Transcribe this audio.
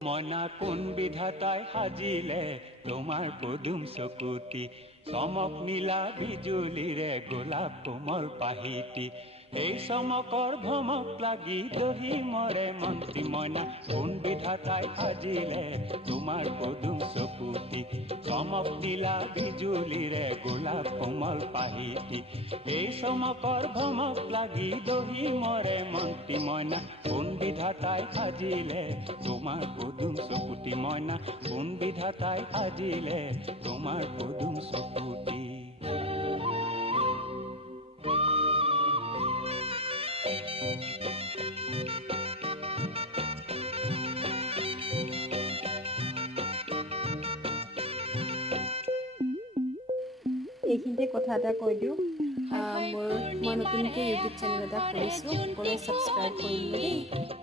মনা কোন বিধাতাই সাজিলে তোমাৰ পদুম চকুতি চমক নীলা বিজুলীৰে গোলাপ কোমল পাহিতি এই চমকৰ ভমক লাগি দহি মৰে মন্ত্ৰী মইনা কোন বিধাতাই সাজিলে তোমাৰ পদুম চকুতি চমক নীলা বিজুলীৰে গোলাপ কোমল পাহিতি এই চমকৰ ভমক লাগি দহি মৰে মন্ত্ৰী মইনা কোন বিধাতাই সাজিলে তোমাৰ পদুম চকুতি মইনা কোন বিধাতাই সাজিলে তোমাৰ পদুম চকুতি এইখিনিতে কথা এটা কৈ দিওঁ মই নতুনকৈ ইউটিউব চেনেল এটা খুলিছোঁ সকলোৱে ছাবস্ক্ৰাইব কৰিম বুলি